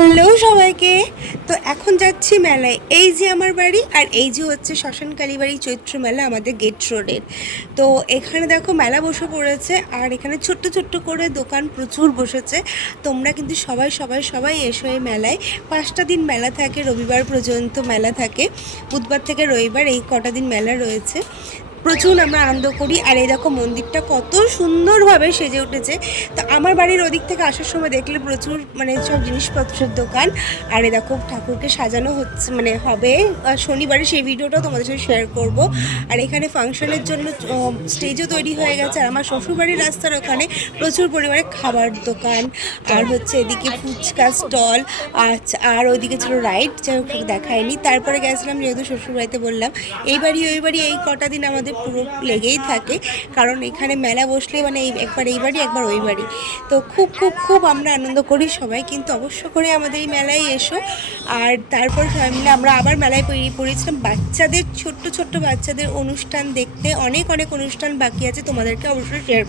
Hello সবাইকে। তো এখন যাচ্ছি মেলায়। এই যে আমার বাড়ি, আর এই যে হচ্ছে শ্মশান কালীবাড়ি চৈত্র মেলা আমাদের গেট রোডের। তো এখানে দেখো মেলা বসে পড়েছে, আর এখানে ছোট্ট ছোট্ট করে দোকান প্রচুর বসেছে। তোমরা কিন্তু সবাই সবাই সবাই এসো এই মেলায়। 5টা দিন মেলা থাকে, রবিবার পর্যন্ত মেলা থাকে, বুধবার থেকে রবিবার এই কটা দিন মেলা রয়েছে। প্রচুর আমরা আনন্দ করি। আর এই দেখো মন্দিরটা কত সুন্দরভাবে সেজে উঠেছে। তো আমার বাড়ির ওদিক থেকে আসার সময় দেখলে প্রচুর সব জিনিসপত্রের দোকান। আর এই দেখো ঠাকুরকে সাজানো হচ্ছে, হবে শনিবারে, সেই ভিডিওটাও তোমাদের সাথে শেয়ার করব। আর এখানে ফাংশনের জন্য স্টেজও তৈরি হয়ে গেছে। আর আমার শ্বশুরবাড়ির রাস্তার ওখানে প্রচুর পরিমাণে খাবার দোকান, আর হচ্ছে এদিকে ফুচকা স্টল, আর ওইদিকে ছিল রাইড, যাই হোক দেখায়নি। তারপরে গেছিলাম, যেহেতু শ্বশুরবাড়িতে বললাম, এই বাড়ি ওই বাড়ি এই কটা দিন আমাদের পুরো লেগেই থাকে, কারণ এখানে মেলা বসলে একবার এই বাড়ি একবার ওই বাড়ি। তো খুব খুব খুব আমরা আনন্দ করি। সবাই কিন্তু অবশ্য করে আমাদের এই মেলায় এসো। আর তারপর সবাই মিলে আমরা আবার মেলায় পড়েছিলাম বাচ্চাদের, ছোট্ট ছোট্ট বাচ্চাদের অনুষ্ঠান দেখতে। অনেক অনেক অনুষ্ঠান বাকি আছে, তোমাদেরকে অবশ্যই শেয়ার